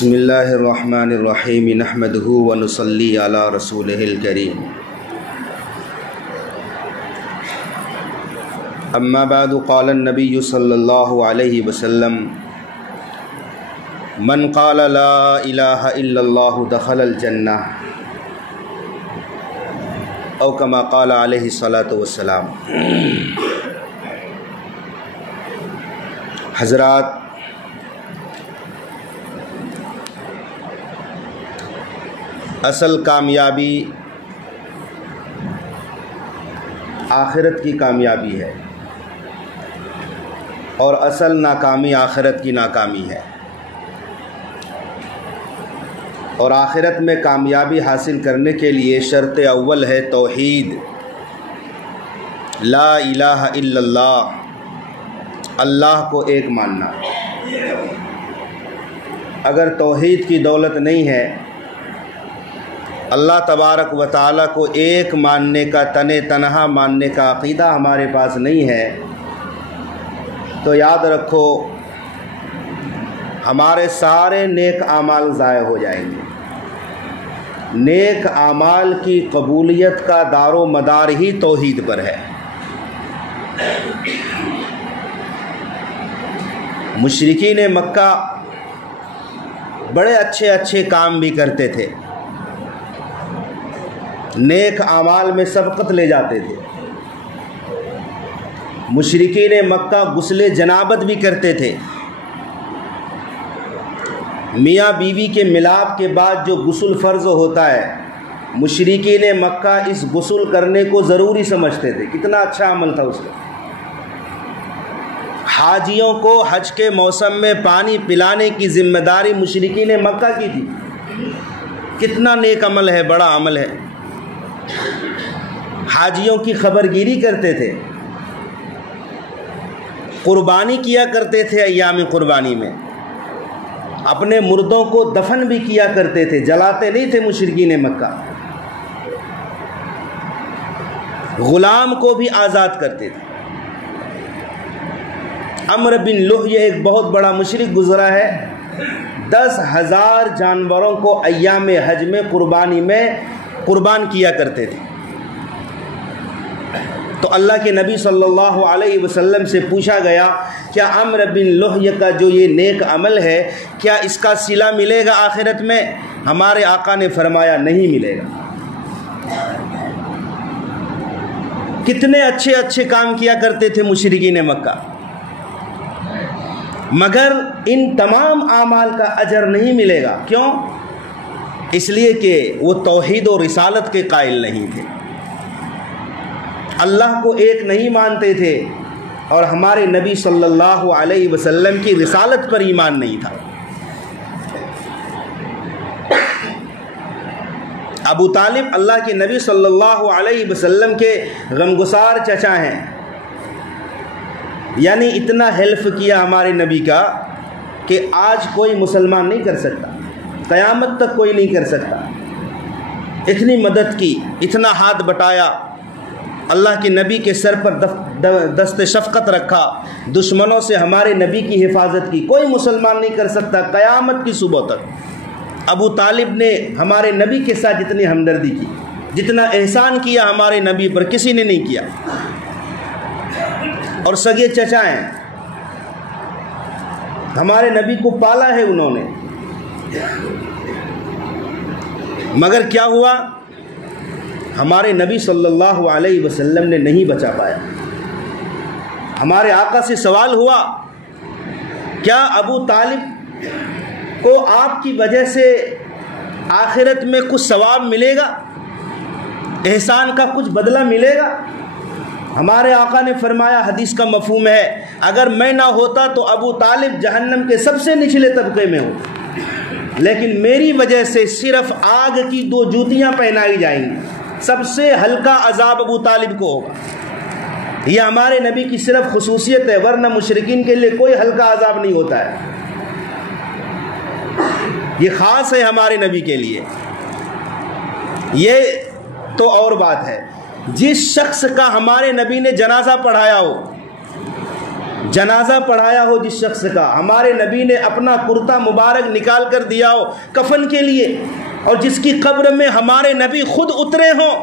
بسم اللہ الرحمن الرحیم نحمدہ ونصلی علی رسولہ الکریم اما بعد قال النبی صلی اللہ علیہ وسلم من قال لا الہ الا اللہ دخل الجنہ او کما قال علیہ الصلاۃ والسلام۔ حضرات، اصل کامیابی آخرت کی کامیابی ہے اور اصل ناکامی آخرت کی ناکامی ہے، اور آخرت میں کامیابی حاصل کرنے کے لیے شرط اول ہے توحید، لا الہ الا اللہ، اللہ کو ایک ماننا۔ اگر توحید کی دولت نہیں ہے، اللہ تبارک و تعالیٰ کو ایک ماننے کا، تنہا ماننے کا عقیدہ ہمارے پاس نہیں ہے، تو یاد رکھو ہمارے سارے نیک اعمال ضائع ہو جائیں گے۔ نیک اعمال کی قبولیت کا دار و مدار ہی توحید پر ہے۔ مشرکین مکہ بڑے اچھے کام بھی کرتے تھے، نیک اعمال میں سبقت لے جاتے تھے۔ مشرکین مکہ غسل جنابت بھی کرتے تھے۔ میاں بیوی کے ملاپ کے بعد جو غسل فرض ہوتا ہے، مشرکین مکہ اس غسل کرنے کو ضروری سمجھتے تھے۔ کتنا اچھا عمل تھا اس کا۔ حاجیوں کو حج کے موسم میں پانی پلانے کی ذمہ داری مشرکین مکہ کی تھی۔ کتنا نیک عمل ہے، بڑا عمل ہے۔ حاجیوں کی خبرگیری کرتے تھے، قربانی کیا کرتے تھے، ایام قربانی میں اپنے مردوں کو دفن بھی کیا کرتے تھے، جلاتے نہیں تھے مشرکین مکہ۔ غلام کو بھی آزاد کرتے تھے۔ عمرو بن لحیہ ایک بہت بڑا مشرک گزرا ہے، 10,000 جانوروں کو ایام حج میں قربانی میں قربان کیا کرتے تھے۔ تو اللہ کے نبی صلی اللہ علیہ وسلم سے پوچھا گیا، کیا عمرو بن لحیہ کا جو یہ نیک عمل ہے، کیا اس کا صلہ ملے گا آخرت میں؟ ہمارے آقا نے فرمایا نہیں ملے گا۔ کتنے اچھے کام کیا کرتے تھے مشرکین مکہ، مگر ان تمام اعمال کا اجر نہیں ملے گا۔ کیوں؟ اس لیے کہ وہ توحید و رسالت کے قائل نہیں تھے، اللہ کو ایک نہیں مانتے تھے، اور ہمارے نبی صلی اللہ علیہ وسلم کی رسالت پر ایمان نہیں تھا۔ ابو طالب اللہ کے نبی صلی اللہ علیہ وسلم کے غمگسار چچا ہیں، یعنی اتنا ہیلپ کیا ہمارے نبی کا کہ آج کوئی مسلمان نہیں کر سکتا، قیامت تک کوئی نہیں کر سکتا۔ اتنی مدد کی، اتنا ہاتھ بٹایا، اللہ کے نبی کے سر پر دست شفقت رکھا، دشمنوں سے ہمارے نبی کی حفاظت کی، کوئی مسلمان نہیں کر سکتا قیامت کی صبح تک۔ ابو طالب نے ہمارے نبی کے ساتھ جتنی ہمدردی کی، جتنا احسان کیا ہمارے نبی پر، کسی نے نہیں کیا، اور سگے چچا ہیں، ہمارے نبی کو پالا ہے انہوں نے۔ مگر کیا ہوا؟ ہمارے نبی صلی اللہ علیہ وسلم نے نہیں بچا پایا۔ ہمارے آقا سے سوال ہوا، کیا ابو طالب کو آپ کی وجہ سے آخرت میں کچھ ثواب ملے گا، احسان کا کچھ بدلہ ملے گا؟ ہمارے آقا نے فرمایا، حدیث کا مفہوم ہے، اگر میں نہ ہوتا تو ابو طالب جہنم کے سب سے نچلے طبقے میں ہو، لیکن میری وجہ سے صرف آگ کی 2 جوتیاں پہنائی جائیں گی، سب سے ہلکا عذاب ابو طالب کو ہوگا۔ یہ ہمارے نبی کی صرف خصوصیت ہے، ورنہ مشرکین کے لیے کوئی ہلکا عذاب نہیں ہوتا ہے، یہ خاص ہے ہمارے نبی کے لیے۔ یہ تو اور بات ہے، جس شخص کا ہمارے نبی نے جنازہ پڑھایا ہو، جنازہ پڑھایا ہو جس شخص کا، ہمارے نبی نے اپنا کرتا مبارک نکال کر دیا ہو کفن کے لیے، اور جس کی قبر میں ہمارے نبی خود اترے ہوں،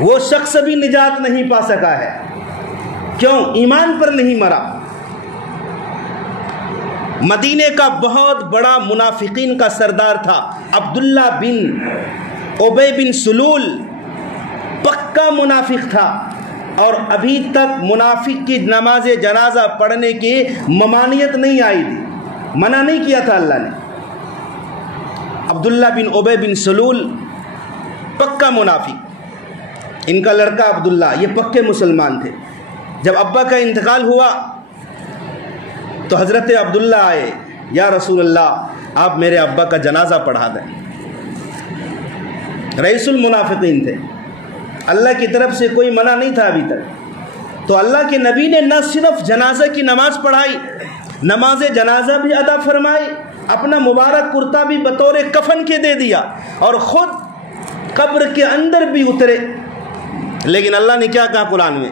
وہ شخص بھی نجات نہیں پا سکا ہے۔ کیوں؟ ایمان پر نہیں مرا۔ مدینے کا بہت بڑا منافقین کا سردار تھا عبداللہ بن ابی بن سلول، پکا منافق تھا، اور ابھی تک منافق کی نماز جنازہ پڑھنے کی ممانعت نہیں آئی تھی، منع نہیں کیا تھا اللہ نے۔ عبداللہ بن ابی بن سلول پکا منافق، ان کا لڑکا عبداللہ، یہ پکے مسلمان تھے۔ جب ابا کا انتقال ہوا تو حضرت عبداللہ آئے، یا رسول اللہ آپ میرے ابا کا جنازہ پڑھا دیں۔ رئیس المنافقین تھے، اللہ کی طرف سے کوئی منع نہیں تھا ابھی تک، تو اللہ کے نبی نے نہ صرف جنازہ کی نماز پڑھائی، نماز جنازہ بھی ادا فرمائی، اپنا مبارک کرتا بھی بطور کفن کے دے دیا، اور خود قبر کے اندر بھی اترے۔ لیکن اللہ نے کیا کہا قرآن میں؟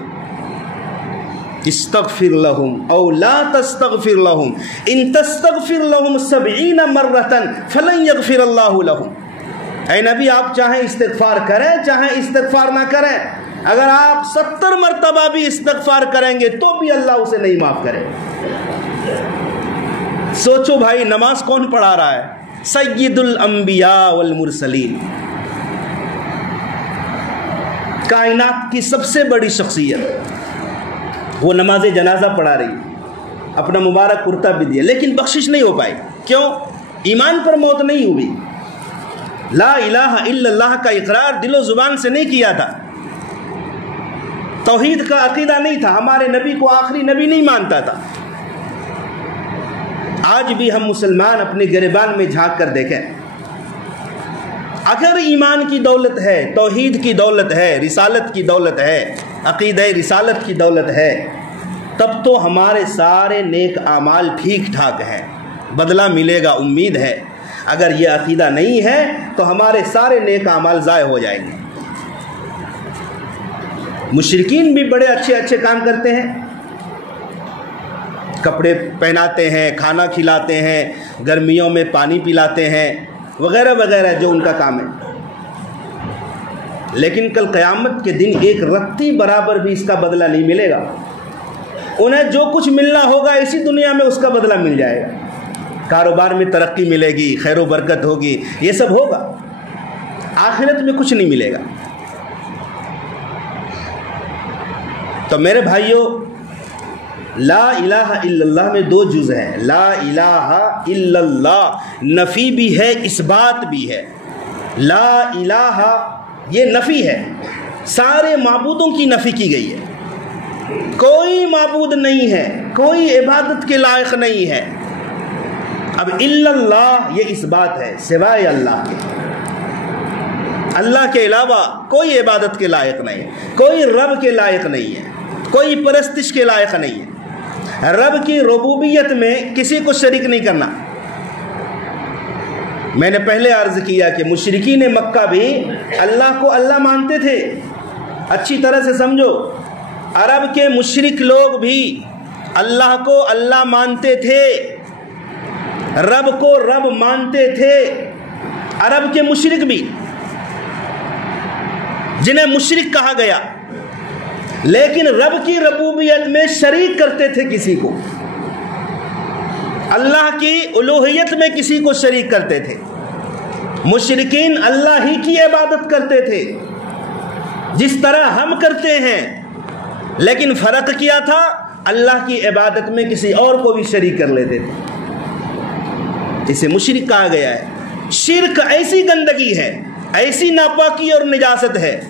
استغفر لهم او لا تستغفر لهم ان تستغفر لهم 70 مرة فلن يغفر الله لهم۔ اے نبی آپ چاہیں استغفار کریں چاہیں استغفار نہ کریں، اگر آپ 70 مرتبہ بھی استغفار کریں گے تو بھی اللہ اسے نہیں معاف کرے۔ سوچو بھائی، نماز کون پڑھا رہا ہے؟ سید الانبیاء والمرسلین، کائنات کی سب سے بڑی شخصیت، وہ نماز جنازہ پڑھا رہی، اپنا مبارک کرتا بھی دیا، لیکن بخشش نہیں ہو پائی۔ کیوں؟ ایمان پر موت نہیں ہوئی، لا الہ الا اللہ کا اقرار دل و زبان سے نہیں کیا تھا، توحید کا عقیدہ نہیں تھا، ہمارے نبی کو آخری نبی نہیں مانتا تھا۔ آج بھی ہم مسلمان اپنے گریبان میں جھانک کر دیکھیں، اگر ایمان کی دولت ہے، توحید کی دولت ہے، رسالت کی دولت ہے، عقیدہ رسالت کی دولت ہے، تب تو ہمارے سارے نیک اعمال ٹھیک ٹھاک ہیں، بدلہ ملے گا، امید ہے۔ اگر یہ عقیدہ نہیں ہے تو ہمارے سارے نیک اعمال ضائع ہو جائیں گے۔ مشرکین بھی بڑے اچھے اچھے کام کرتے ہیں، کپڑے پہناتے ہیں، کھانا کھلاتے ہیں، گرمیوں میں پانی پلاتے ہیں، وغیرہ وغیرہ جو ان کا کام ہے، لیکن کل قیامت کے دن ایک رتی برابر بھی اس کا بدلہ نہیں ملے گا۔ انہیں جو کچھ ملنا ہوگا اسی دنیا میں اس کا بدلہ مل جائے گا، کاروبار میں ترقی ملے گی، خیر و برکت ہوگی، یہ سب ہوگا، آخرت میں کچھ نہیں ملے گا۔ تو میرے بھائیوں، لا الہ الا اللہ میں دو جز ہیں، لا الہ الا اللہ نفی بھی ہے، اثبات بھی ہے۔ لا الہ یہ نفی ہے، سارے معبودوں کی نفی کی گئی ہے، کوئی معبود نہیں ہے، کوئی عبادت کے لائق نہیں ہے۔ اب الا اللہ یہ اثبات ہے، سوائے اللہ کے، اللہ کے علاوہ کوئی عبادت کے لائق نہیں، کوئی رب کے لائق نہیں ہے، کوئی پرستش کے لائق نہیں ہے۔ رب کی ربوبیت میں کسی کو شریک نہیں کرنا۔ میں نے پہلے عرض کیا کہ مشرکین مکہ بھی اللہ کو اللہ مانتے تھے، اچھی طرح سے سمجھو، عرب کے مشرک لوگ بھی اللہ کو اللہ مانتے تھے، رب کو رب مانتے تھے، عرب کے مشرک بھی، جنہیں مشرک کہا گیا، لیکن رب کی ربوبیت میں شریک کرتے تھے کسی کو، اللہ کی الوہیت میں کسی کو شریک کرتے تھے۔ مشرکین اللہ ہی کی عبادت کرتے تھے جس طرح ہم کرتے ہیں، لیکن فرق کیا تھا، اللہ کی عبادت میں کسی اور کو بھی شریک کر لیتے تھے، اسے مشرک کہا گیا ہے۔ شرک ایسی گندگی ہے، ایسی ناپاکی اور نجاست ہے،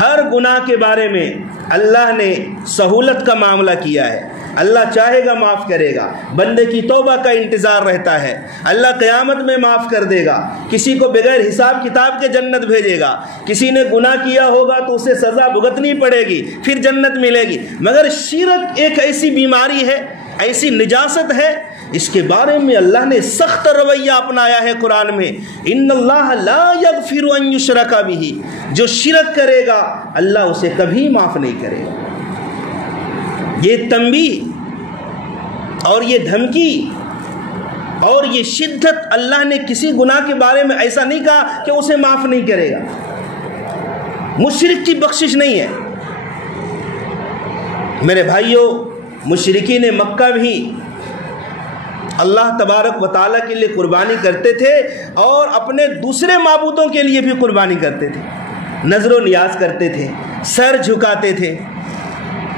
ہر گناہ کے بارے میں اللہ نے سہولت کا معاملہ کیا ہے، اللہ چاہے گا معاف کرے گا، بندے کی توبہ کا انتظار رہتا ہے، اللہ قیامت میں معاف کر دے گا، کسی کو بغیر حساب کتاب کے جنت بھیجے گا، کسی نے گناہ کیا ہوگا تو اسے سزا بھگتنی پڑے گی، پھر جنت ملے گی۔ مگر شرک ایک ایسی بیماری ہے، ایسی نجاست ہے، اس کے بارے میں اللہ نے سخت رویہ اپنایا ہے قرآن میں، ان اللہ لا یغفر ان یشرک بہ، جو شرک کرے گا اللہ اسے کبھی معاف نہیں کرے گا۔ یہ تنبیہ اور یہ دھمکی اور یہ شدت، اللہ نے کسی گناہ کے بارے میں ایسا نہیں کہا کہ اسے معاف نہیں کرے گا. مشرک کی بخشش نہیں ہے. میرے بھائیوں، مشرکین مکہ بھی اللہ تبارک و تعالیٰ کے لیے قربانی کرتے تھے اور اپنے دوسرے معبودوں کے لیے بھی قربانی کرتے تھے، نظر و نیاز کرتے تھے، سر جھکاتے تھے.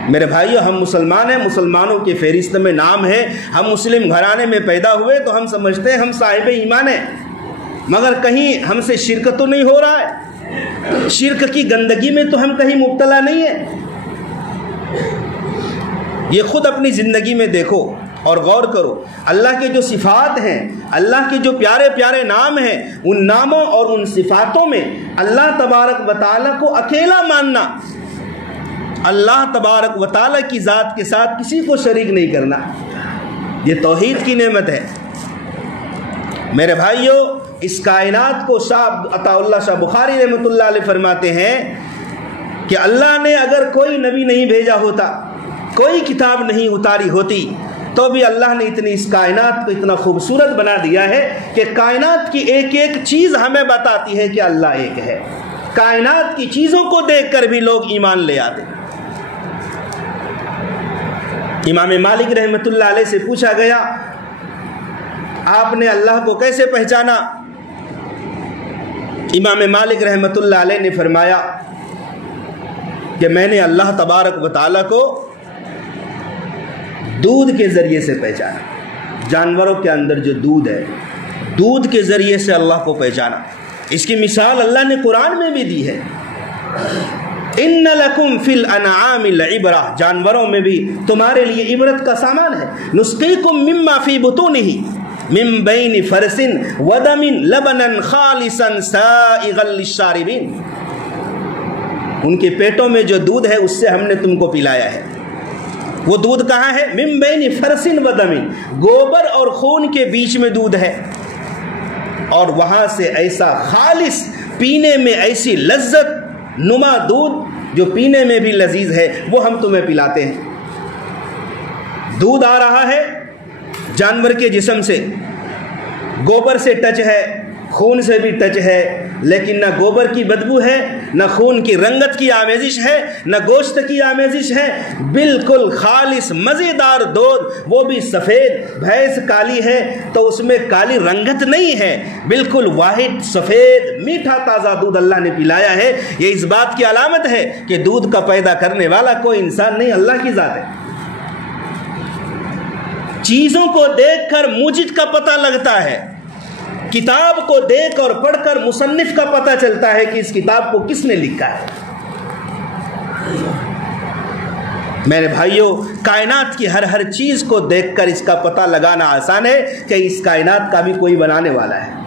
میرے بھائیوں، ہم مسلمان ہیں، مسلمانوں کے فہرست میں نام ہے، ہم مسلم گھرانے میں پیدا ہوئے تو ہم سمجھتے ہیں ہم صاحب ایمان ہیں، مگر کہیں ہم سے شرک تو نہیں ہو رہا ہے، شرک کی گندگی میں تو ہم کہیں مبتلا نہیں ہیں. یہ خود اپنی زندگی میں دیکھو اور غور کرو. اللہ کے جو صفات ہیں، اللہ کے جو پیارے پیارے نام ہیں، ان ناموں اور ان صفاتوں میں اللہ تبارک و تعالیٰ کو اکیلا ماننا، اللہ تبارک و تعالیٰ کی ذات کے ساتھ کسی کو شریک نہیں کرنا، یہ توحید کی نعمت ہے. میرے بھائیوں، اس کائنات کو شاہ عطا اللہ شاہ بخاری رحمۃ اللہ علیہ فرماتے ہیں کہ اللہ نے اگر کوئی نبی نہیں بھیجا ہوتا، کوئی کتاب نہیں اتاری ہوتی، تو بھی اللہ نے اس کائنات کو اتنا خوبصورت بنا دیا ہے کہ کائنات کی ایک ایک چیز ہمیں بتاتی ہے کہ اللہ ایک ہے. کائنات کی چیزوں کو دیکھ کر بھی لوگ ایمان لے آتے. امام مالک رحمۃ اللہ علیہ سے پوچھا گیا، آپ نے اللہ کو کیسے پہچانا؟ امام مالک رحمۃ اللہ علیہ نے فرمایا کہ میں نے اللہ تبارک و تعالیٰ کو دودھ کے ذریعے سے پہچانا. جانوروں کے اندر جو دودھ ہے، دودھ کے ذریعے سے اللہ کو پہچانا. اس کی مثال اللہ نے قرآن میں بھی دی ہے. ان لکم فی الانعام لعبرہ، جانوروں میں بھی تمہارے لیے عبرت کا سامان ہے. نسقیکم مما فی بطونہ من بین فرث ودم لبنا خالصا سائغا للشاربین. ان کے پیٹوں میں جو دودھ ہے اس سے ہم نے تم کو پلایا ہے. وہ دودھ کہاں ہے؟ من بین فرث ودم، گوبر اور خون کے بیچ میں دودھ ہے، اور وہاں سے ایسا خالص، پینے میں ایسی لذت نما دودھ جو پینے میں بھی لذیذ ہے، وہ ہم تمہیں پلاتے ہیں. دودھ آ رہا ہے جانور کے جسم سے، گوبر سے ٹچ ہے، خون سے بھی ٹچ ہے، لیکن نہ گوبر کی بدبو ہے، نہ خون کی رنگت کی آمیزش ہے، نہ گوشت کی آمیزش ہے. بالکل خالص مزیدار دودھ، وہ بھی سفید. بھینس کالی ہے تو اس میں کالی رنگت نہیں ہے، بالکل واحد سفید میٹھا تازہ دودھ اللہ نے پلایا ہے. یہ اس بات کی علامت ہے کہ دودھ کا پیدا کرنے والا کوئی انسان نہیں، اللہ کی ذات ہے. چیزوں کو دیکھ کر موجد کا پتہ لگتا ہے، کتاب کو دیکھ اور پڑھ کر مصنف کا پتہ چلتا ہے کہ اس کتاب کو کس نے لکھا ہے. میرے بھائیوں، کائنات کی ہر چیز کو دیکھ کر اس کا پتہ لگانا آسان ہے کہ اس کائنات کا بھی کوئی بنانے والا ہے.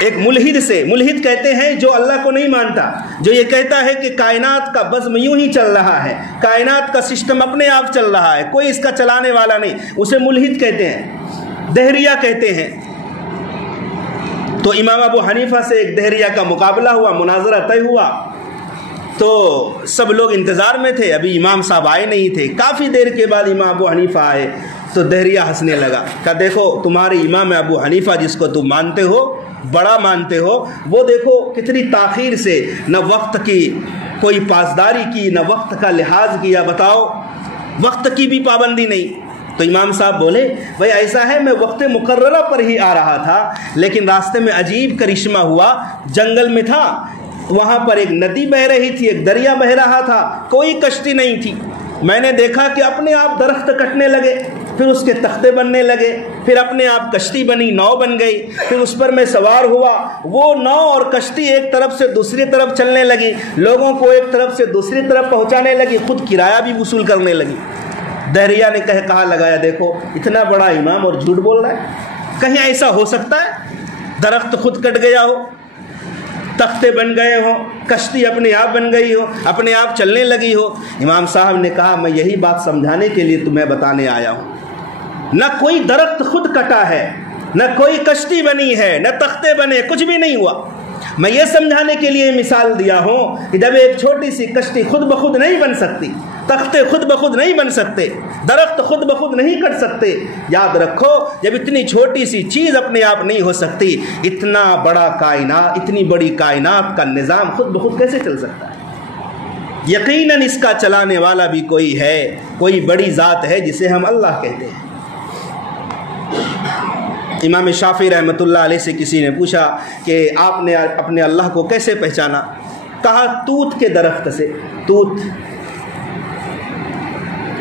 ایک ملحد کہتے ہیں جو اللہ کو نہیں مانتا، جو یہ کہتا ہے کہ کائنات کا بزم یوں ہی چل رہا ہے، کائنات کا سسٹم اپنے آپ چل رہا ہے، کوئی اس کا چلانے والا نہیں، اسے ملحد کہتے ہیں، دہریہ کہتے ہیں. تو امام ابو حنیفہ سے ایک دہریہ کا مقابلہ ہوا، مناظرہ طے ہوا، تو سب لوگ انتظار میں تھے، ابھی امام صاحب آئے نہیں تھے. کافی دیر کے بعد امام ابو حنیفہ آئے تو دہریہ ہنسنے لگا، کہا دیکھو تمہارے امام ابو حنیفہ جس کو تم مانتے ہو، بڑا مانتے ہو، وہ دیکھو کتنی تاخیر سے، نہ وقت کی کوئی پاسداری کی، نہ وقت کا لحاظ کیا. بتاؤ، وقت کی بھی پابندی نہیں. تو امام صاحب بولے، بھائی ایسا ہے، میں وقت مقررہ پر ہی آ رہا تھا، لیکن راستے میں عجیب کرشمہ ہوا. جنگل میں تھا، وہاں پر ایک ندی بہ رہی تھی، ایک دریا بہ رہا تھا، کوئی کشتی نہیں تھی. میں نے دیکھا کہ اپنے آپ درخت کٹنے لگے، پھر اس کے تختے بننے لگے، پھر اپنے آپ کشتی بنی، ناؤ بن گئی، پھر اس پر میں سوار ہوا. وہ ناؤ اور کشتی ایک طرف سے دوسری طرف چلنے لگی، لوگوں کو ایک طرف سے دوسری طرف پہنچانے لگی، خود کرایہ بھی وصول کرنے لگی. دہریہ نے کہا لگایا، دیکھو اتنا بڑا امام اور جھوٹ بول رہا ہے، کہیں ایسا ہو سکتا ہے درخت خود کٹ گیا ہو، تختے بن گئے ہوں، کشتی اپنے آپ بن گئی ہو، اپنے آپ چلنے لگی ہو؟ امام صاحب نے کہا، میں یہی بات سمجھانے کے لیے تمہیں بتانے آیا ہوں. نہ کوئی درخت خود کٹا ہے، نہ کوئی کشتی بنی ہے، نہ تختے بنے، کچھ بھی نہیں ہوا. میں یہ سمجھانے کے لیے مثال دیا ہوں کہ جب ایک چھوٹی سی کشتی خود بخود نہیں بن سکتی، تختے خود بخود نہیں بن سکتے، درخت خود بخود نہیں کٹ سکتے۔ یاد رکھو جب اتنی چھوٹی سی چیز اپنے آپ نہیں ہو سکتی، اتنا بڑا کائنات، اتنی بڑی کائنات کا نظام خود بخود کیسے چل سکتا ہے؟ یقیناً اس کا چلانے والا بھی کوئی ہے، کوئی بڑی ذات ہے جسے ہم اللہ کہتے ہیں۔ امام شافعی رحمۃ اللہ علیہ سے کسی نے پوچھا کہ آپ نے اپنے اللہ کو کیسے پہچانا؟ کہا توت کے درخت سے۔ توت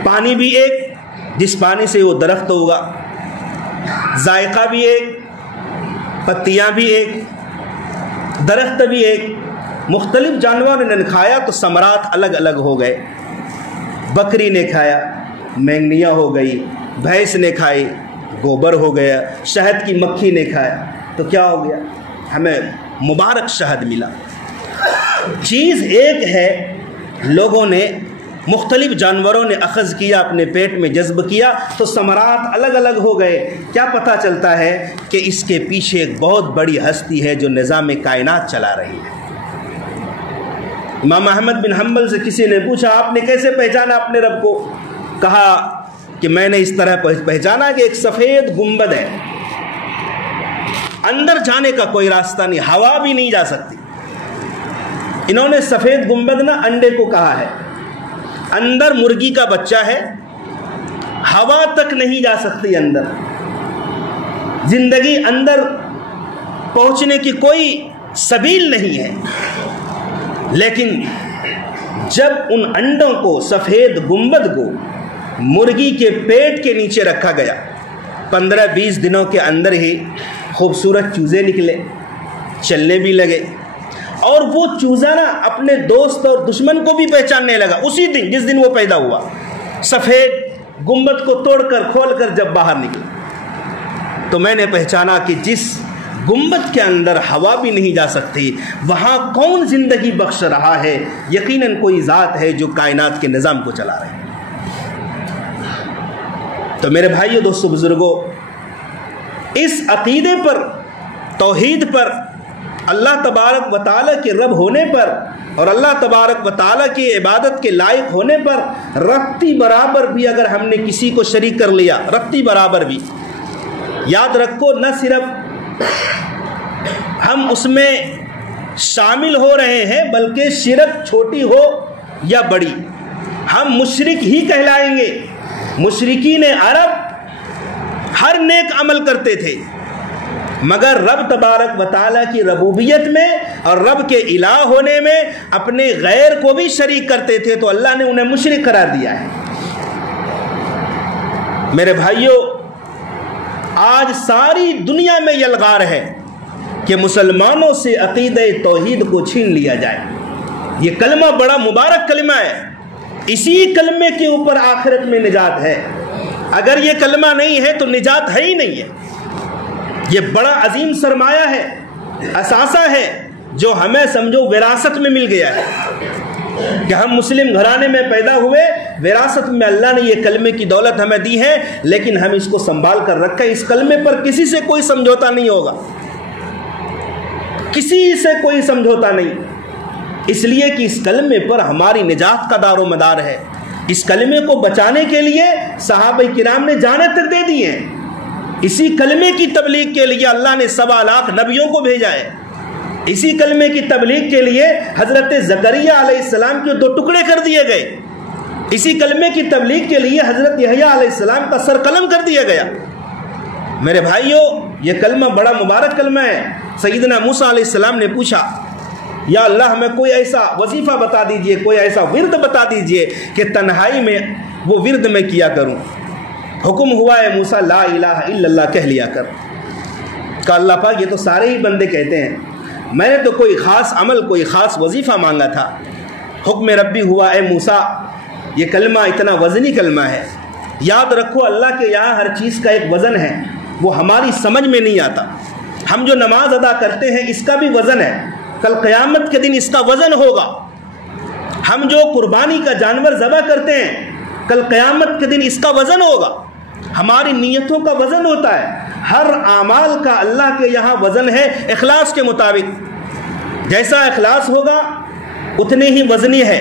پانی بھی ایک جس پانی سے وہ درخت ہوگا، ذائقہ بھی ایک، پتیاں بھی ایک، درخت بھی ایک، مختلف جانوروں نے کھایا تو ثمرات الگ الگ ہو گئے۔ بکری نے کھایا مینگنیاں ہو گئی، بھینس نے کھائی گوبر ہو گیا، شہد کی مکھی نے کھایا تو کیا ہو گیا؟ ہمیں مبارک شہد ملا۔ چیز ایک ہے، لوگوں نے مختلف جانوروں نے اخذ کیا، اپنے پیٹ میں جذب کیا تو ثمرات الگ الگ ہو گئے۔ کیا پتہ چلتا ہے کہ اس کے پیچھے ایک بہت بڑی ہستی ہے جو نظام کائنات چلا رہی ہے۔ امام احمد بن حنبل سے کسی نے پوچھا آپ نے کیسے پہچانا اپنے رب کو؟ کہا کہ میں نے اس طرح پہچانا کہ ایک سفید گنبد ہے، اندر جانے کا کوئی راستہ نہیں، ہوا بھی نہیں جا سکتی۔ انہوں نے سفید گنبد نہ انڈے کو کہا ہے، اندر مرغی کا بچہ ہے، ہوا تک نہیں جا سکتی، اندر زندگی اندر پہنچنے کی کوئی سبیل نہیں ہے۔ لیکن جب ان انڈوں کو، سفید گنبد کو مرغی کے پیٹ کے نیچے رکھا گیا، 15-20 دنوں کے اندر ہی خوبصورت چوزے نکلے، چلنے بھی لگے، اور وہ چوزا نا اپنے دوست اور دشمن کو بھی پہچاننے لگا اسی دن جس دن وہ پیدا ہوا۔ سفید گنبد کو توڑ کر کھول کر جب باہر نکلا تو میں نے پہچانا کہ جس گنبد کے اندر ہوا بھی نہیں جا سکتی وہاں کون زندگی بخش رہا ہے؟ یقیناً کوئی ذات ہے جو کائنات کے نظام کو چلا رہی ہے۔ تو میرے بھائیو، دوستو، بزرگوں، اس عقیدے پر، توحید پر، اللہ تبارک و تعالیٰ کے رب ہونے پر اور اللہ تبارک و تعالیٰ کی عبادت کے لائق ہونے پر رتی برابر بھی اگر ہم نے کسی کو شریک کر لیا، رتی برابر بھی، یاد رکھو نہ صرف ہم اس میں شامل ہو رہے ہیں بلکہ شرک چھوٹی ہو یا بڑی ہم مشرک ہی کہلائیں گے۔ مشرکین عرب ہر نیک عمل کرتے تھے مگر رب تبارک و تعالیٰ کی ربوبیت میں اور رب کے الہ ہونے میں اپنے غیر کو بھی شریک کرتے تھے تو اللہ نے انہیں مشرک قرار دیا ہے۔ میرے بھائیوں، آج ساری دنیا میں یلغار ہے کہ مسلمانوں سے عقیدہ توحید کو چھین لیا جائے۔ یہ کلمہ بڑا مبارک کلمہ ہے، اسی کلمے کے اوپر آخرت میں نجات ہے۔ اگر یہ کلمہ نہیں ہے تو نجات ہے ہی نہیں ہے۔ یہ بڑا عظیم سرمایہ ہے، اثاثہ ہے جو ہمیں سمجھو وراثت میں مل گیا ہے کہ ہم مسلم گھرانے میں پیدا ہوئے، وراثت میں اللہ نے یہ کلمے کی دولت ہمیں دی ہے، لیکن ہم اس کو سنبھال کر رکھیں۔ اس کلمے پر کسی سے کوئی سمجھوتا نہیں ہوگا، کسی سے کوئی سمجھوتا نہیں، اس لیے کہ اس کلمے پر ہماری نجات کا دار و مدار ہے۔ اس کلمے کو بچانے کے لیے صحابہ کرام نے جانیں تک دے دی ہیں۔ اسی کلمے کی تبلیغ کے لیے اللہ نے 7 لاکھ نبیوں کو بھیجا ہے۔ اسی کلمے کی تبلیغ کے لیے حضرت زکریہ علیہ السلام کے 2 ٹکڑے کر دیے گئے۔ اسی کلمے کی تبلیغ کے لیے حضرت یحییٰ علیہ السلام کا سر قلم کر دیا گیا۔ میرے بھائیوں، یہ کلمہ بڑا مبارک کلمہ ہے۔ سیدنا موسیٰ علیہ السلام نے پوچھا، یا اللہ ہمیں کوئی ایسا وظیفہ بتا دیجئے، کوئی ایسا ورد بتا دیجئے کہ تنہائی میں وہ ورد میں کیا کروں۔ حکم ہوا ہے موسیٰ لا الہ الا اللہ کہہ لیا کر۔ کہا اللہ پاک یہ تو سارے ہی بندے کہتے ہیں، میں نے تو کوئی خاص عمل، کوئی خاص وظیفہ مانگا تھا۔ حکم ربی ہوا اے موسیٰ یہ کلمہ اتنا وزنی کلمہ ہے، یاد رکھو اللہ کے یہاں ہر چیز کا ایک وزن ہے، وہ ہماری سمجھ میں نہیں آتا۔ ہم جو نماز ادا کرتے ہیں اس کا بھی وزن ہے، کل قیامت کے دن اس کا وزن ہوگا۔ ہم جو قربانی کا جانور ذبح کرتے ہیں کل قیامت کے دن اس کا وزن ہوگا۔ ہماری نیتوں کا وزن ہوتا ہے، ہر اعمال کا اللہ کے یہاں وزن ہے اخلاص کے مطابق۔ جیسا اخلاص ہوگا اتنے ہی وزنی ہے،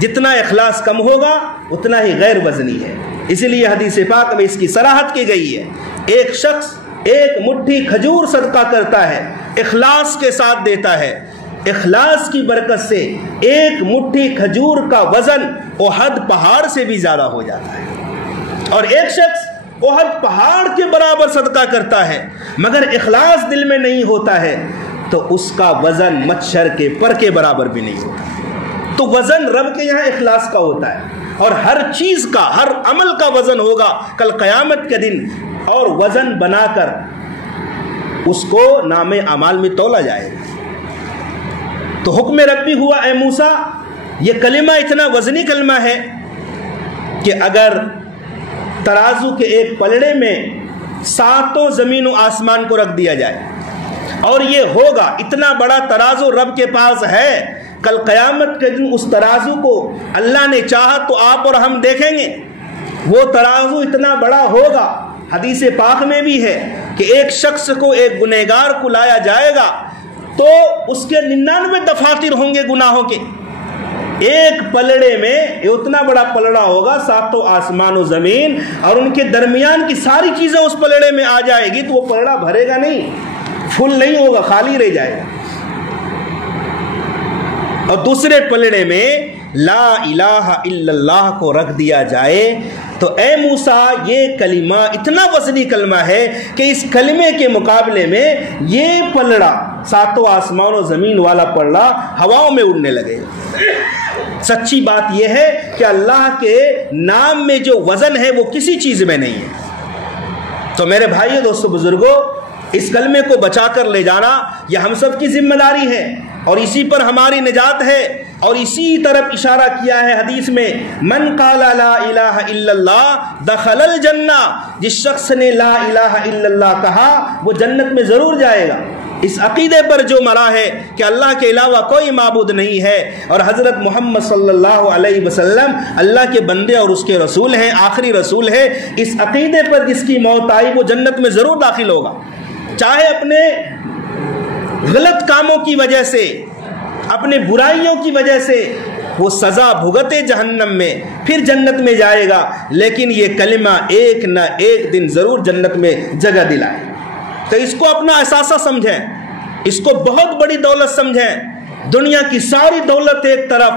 جتنا اخلاص کم ہوگا اتنا ہی غیر وزنی ہے۔ اسی لیے حدیث پاک میں اس کی صراحت کی گئی ہے، ایک شخص ایک مٹھی کھجور صدقہ کرتا ہے، اخلاص کے ساتھ دیتا ہے، اخلاص کی برکت سے ایک مٹھی کھجور کا وزن احد پہاڑ سے بھی زیادہ ہو جاتا ہے۔ اور ایک شخص احد پہاڑ کے برابر صدقہ کرتا ہے مگر اخلاص دل میں نہیں ہوتا ہے تو اس کا وزن مچھر کے پر کے برابر بھی نہیں ہوتا۔ تو وزن رب کے یہاں اخلاص کا ہوتا ہے، اور ہر چیز کا، ہر عمل کا وزن ہوگا کل قیامت کے دن، اور وزن بنا کر اس کو نام اعمال میں تولا جائے گا۔ تو حکم ربی ہوا اے موسیٰ، یہ کلمہ اتنا وزنی کلمہ ہے کہ اگر ترازو کے ایک پلڑے میں 7 زمین و آسمان کو رکھ دیا جائے، اور یہ ہوگا، اتنا بڑا ترازو رب کے پاس ہے، کل قیامت کے دن اس ترازو کو اللہ نے چاہا تو آپ اور ہم دیکھیں گے، وہ ترازو اتنا بڑا ہوگا۔ حدیث پاک میں بھی ہے کہ ایک شخص کو، ایک گنہگار کو لایا جائے گا تو اس کے 99 دفاتر ہوں گے گناہوں کے، ایک پلڑے میں اتنا بڑا پلڑا ہوگا، 7 آسمان و زمین، اور ان کے درمیان کی ساری چیزیں اس پلڑے میں آ جائے گی تو وہ پلڑا بھرے گا نہیں، فل نہیں ہوگا، خالی رہ جائے گا۔ اور دوسرے پلڑے میں لا الہ الا اللہ کو رکھ دیا جائے تو اے موسیٰ، یہ کلمہ اتنا وزنی کلمہ ہے کہ اس کلمے کے مقابلے میں یہ پلڑا، 7 آسمان و زمین والا پلڑا ہواؤں میں اڑنے لگے۔ سچی بات یہ ہے کہ اللہ کے نام میں جو وزن ہے وہ کسی چیز میں نہیں ہے۔ تو میرے بھائیو، دوستو، بزرگوں، اس کلمے کو بچا کر لے جانا یہ ہم سب کی ذمہ داری ہے، اور اسی پر ہماری نجات ہے، اور اسی طرف اشارہ کیا ہے حدیث میں، من قال لا الہ الا اللہ دخل الجنہ، جس شخص نے لا الہ الا اللہ کہا وہ جنت میں ضرور جائے گا۔ اس عقیدے پر جو مرا ہے کہ اللہ کے علاوہ کوئی معبود نہیں ہے، اور حضرت محمد صلی اللہ علیہ وسلم اللہ کے بندے اور اس کے رسول ہیں، آخری رسول ہے، اس عقیدے پر جس کی موت آئی وہ جنت میں ضرور داخل ہوگا، چاہے اپنے غلط کاموں کی وجہ سے، اپنے برائیوں کی وجہ سے وہ سزا بھگتے جہنم میں، پھر جنت میں جائے گا، لیکن یہ کلمہ ایک نہ ایک دن ضرور جنت میں جگہ دلائے۔ تو اس کو اپنا اثاثہ سمجھیں، اس کو بہت بڑی دولت سمجھیں۔ دنیا کی ساری دولت ایک طرف،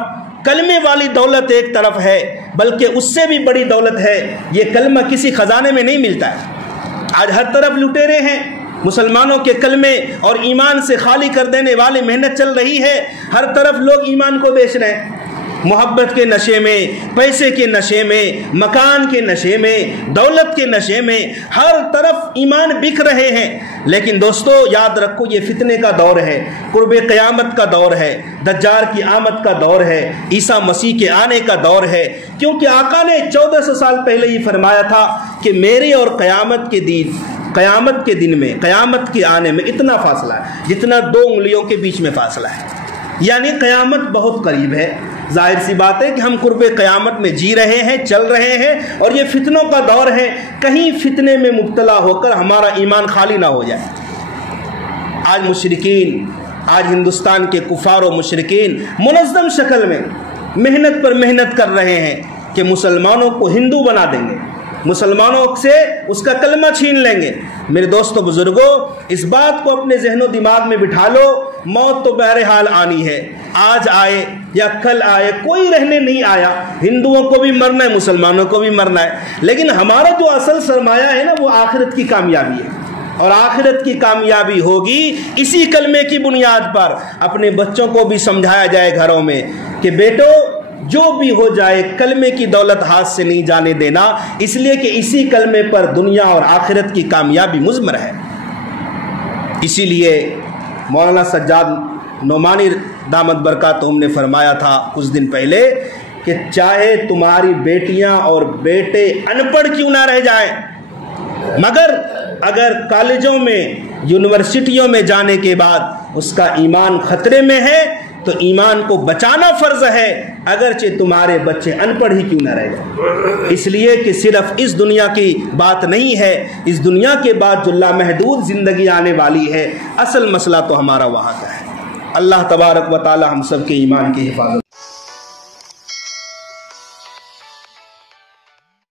کلمے والی دولت ایک طرف ہے، بلکہ اس سے بھی بڑی دولت ہے، یہ کلمہ کسی خزانے میں نہیں ملتا ہے۔ آج ہر طرف لٹیرے ہیں، مسلمانوں کے کلمے اور ایمان سے خالی کر دینے والی محنت چل رہی ہے، ہر طرف لوگ ایمان کو بیچ رہے ہیں، محبت کے نشے میں، پیسے کے نشے میں، مکان کے نشے میں، دولت کے نشے میں، ہر طرف ایمان بک رہے ہیں۔ لیکن دوستو یاد رکھو، یہ فتنے کا دور ہے، قرب قیامت کا دور ہے، دجال کی آمد کا دور ہے، عیسیٰ مسیح کے آنے کا دور ہے، کیونکہ آقا نے 1400 سال پہلے ہی فرمایا تھا کہ میرے اور قیامت کے دن میں، قیامت کے آنے میں اتنا فاصلہ ہے جتنا 2 انگلیوں کے بیچ میں فاصلہ ہے، یعنی قیامت بہت قریب ہے۔ ظاہر سی بات ہے کہ ہم قرب قیامت میں جی رہے ہیں، چل رہے ہیں، اور یہ فتنوں کا دور ہے، کہیں فتنے میں مبتلا ہو کر ہمارا ایمان خالی نہ ہو جائے۔ آج مشرکین، آج ہندوستان کے کفار و مشرکین منظم شکل میں محنت پر محنت کر رہے ہیں کہ مسلمانوں کو ہندو بنا دیں گے، مسلمانوں سے اس کا کلمہ چھین لیں گے۔ میرے دوستو بزرگوں، اس بات کو اپنے ذہن و دماغ میں بٹھا لو، موت تو بہرحال آنی ہے، آج آئے یا کل آئے، کوئی رہنے نہیں آیا، ہندوؤں کو بھی مرنا ہے، مسلمانوں کو بھی مرنا ہے، لیکن ہمارا جو اصل سرمایہ ہے نا وہ آخرت کی کامیابی ہے، اور آخرت کی کامیابی ہوگی اسی کلمے کی بنیاد پر۔ اپنے بچوں کو بھی سمجھایا جائے گھروں میں کہ بیٹو جو بھی ہو جائے کلمے کی دولت ہاتھ سے نہیں جانے دینا، اس لیے کہ اسی کلمے پر دنیا اور آخرت کی کامیابی مضمر ہے۔ اسی لیے مولانا سجاد نعمانی دامت برکاتہم نے فرمایا تھا کچھ دن پہلے کہ چاہے تمہاری بیٹیاں اور بیٹے ان پڑھ کیوں نہ رہ جائیں، مگر اگر کالجوں میں، یونیورسٹیوں میں جانے کے بعد اس کا ایمان خطرے میں ہے تو ایمان کو بچانا فرض ہے، اگرچہ تمہارے بچے ان پڑھ ہی کیوں نہ رہ جائیں۔ اس لیے کہ صرف اس دنیا کی بات نہیں ہے، اس دنیا کے بعد جو لامحدود زندگی آنے والی ہے، اصل مسئلہ تو ہمارا وہاں کا ہے۔ اللہ تبارک و تعالی ہم سب کے ایمان کی حفاظت